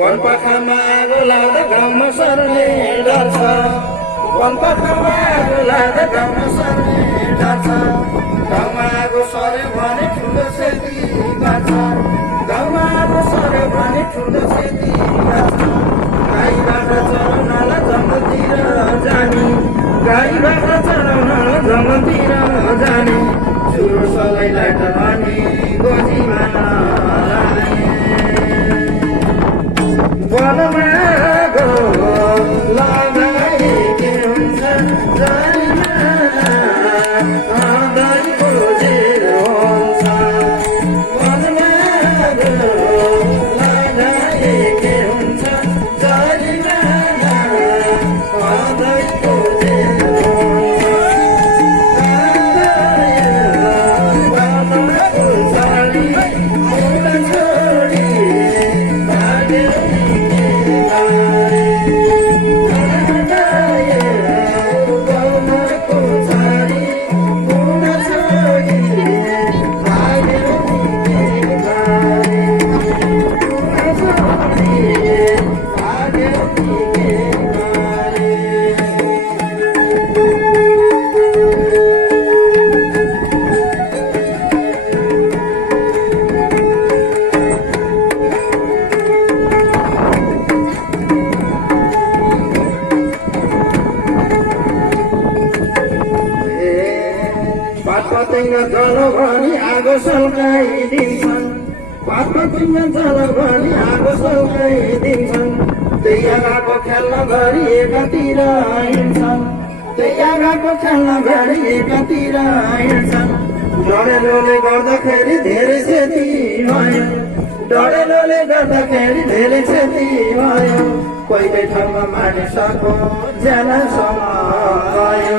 वनपाखामा आगो लाग्दा गाउँमा सर्ने डर छ। वनपाखामा आगो लाग्दा गाउँमा सर्ने डर छ। गाउँमा आगो सर्यो भने ठुलो क्षति गर्छ। गाउँमा आगो सर्यो भने ठुलो क्षति गर्छ। गाई बाख्रा चराउनलाई जङ्गलतिर जाने, गाई बाख्रा चराउनलाई जङ्गलतिर जाने, चुरो सलैलाई त भने गोजीमा नलाने। वनमा आगो लगाए के हुन्छ जानिमा आँधै खोजेर हुन्छ। वनमा आगो लगाए के हुन्छ जानिमा आँधै खोजेर हुन्छ। वनको छाडी मुला छोडी भाग्यो पातपतिङ्ग जलो भनी आगो सल्काइदिन्छन्। पातपतिङ्ग जलो भनी आगो सल्काइदिन्छन्। त्यही आगोको खेल्न गरी एकातिर हिँड्छन्। त्यही आगोको खेल्न गरी एकातिर हिँड्छन्। डढेलोले गर्दाखेरि धेरै क्षति भयो। डढेलोले गर्दाखेरि धेरै क्षति भयो। कोही कोही ठाउँमा मानिसको ज्यानसम्म गयो।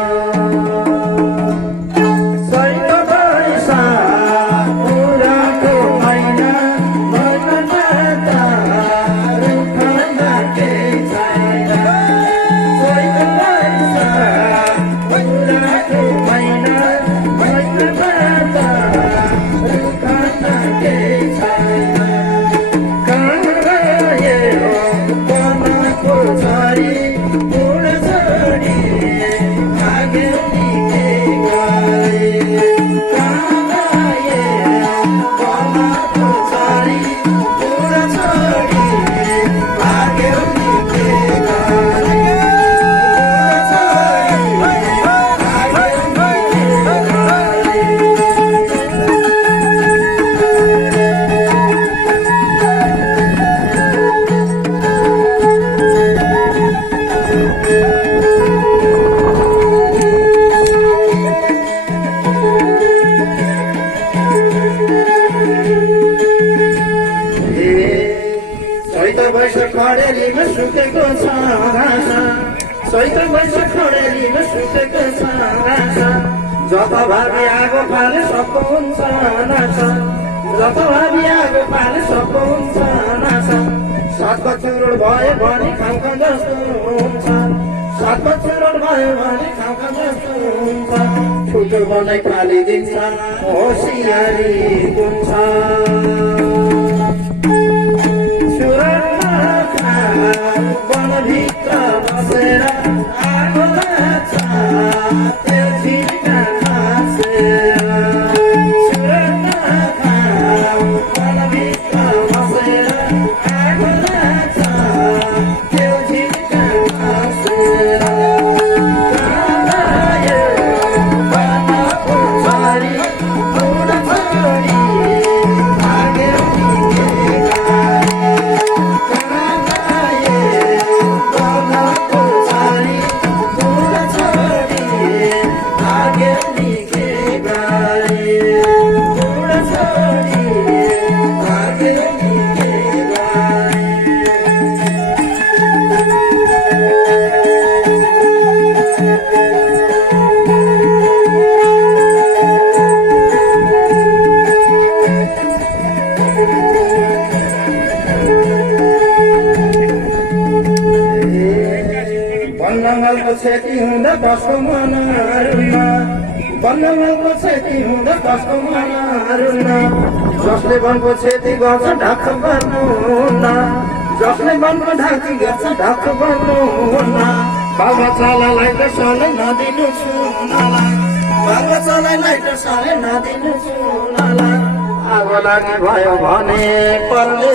Again. चैत्र वैशाख खडेरीमा सुतेको छ जत भावी आगो फाले सबको हुन्छ नाचा जत भावी आगो फाले सबको हुन्छ नाचा सातको चुरोड भयो भने खाउका जस्तो हुन्छ सातको चुरोड भयो भने खाउका जस्तो हुन्छ छुटो बनाइ फालिदिन्छ होसियारी हुन्छ चुरोडमा वनभित्र बसेर आगो लाग्छ त्यो झिल्का खासेर चुरोडमा वनभित्र बसेर आगो लाग्छ त्यो झिल्का खासेर काँदायो वनको छोरी बुढा छोरी भाग्यो निकेका वनजङ्गलको क्षति हुँदा कसको मनहरुमा वनजङ्गलको क्षति हुँदा कसको मनहरुमा जसले वनको क्षति गर्छ ढाक गर्नुहुन्न जसले वनको ढाकी गर्छ ढाक गर्नुहुन्न बालबच्चालाई त सले नदिनु सुनालाई बालबच्चालाई त सले नदिनु सुनालाई आगो लागि भयो भने परले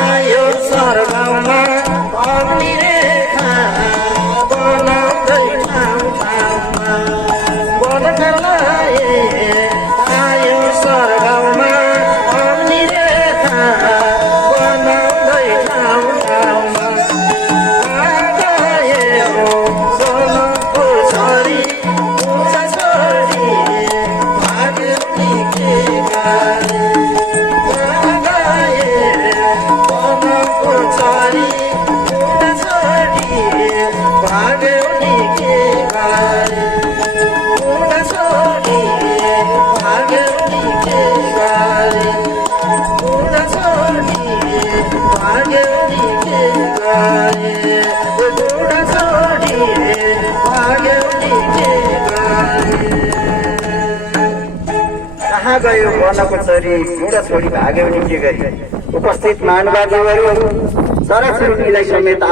आयो सर्गमा अग्नि रेखा बनाउँदै ठाउँ ठाउँमा बनकलाई आयो सर्गमा अग्नि रेखा बनाउँदै ठाउँ ठाउँमा आयो सोलको छोरी उषा छोरी भाग्यो निकेका कहाँ गयो वनको छोरी बुढा छोरी भाग्यो नि के गरी उपस्थित मानवादीहरू सडक सुरुकीलाई समेत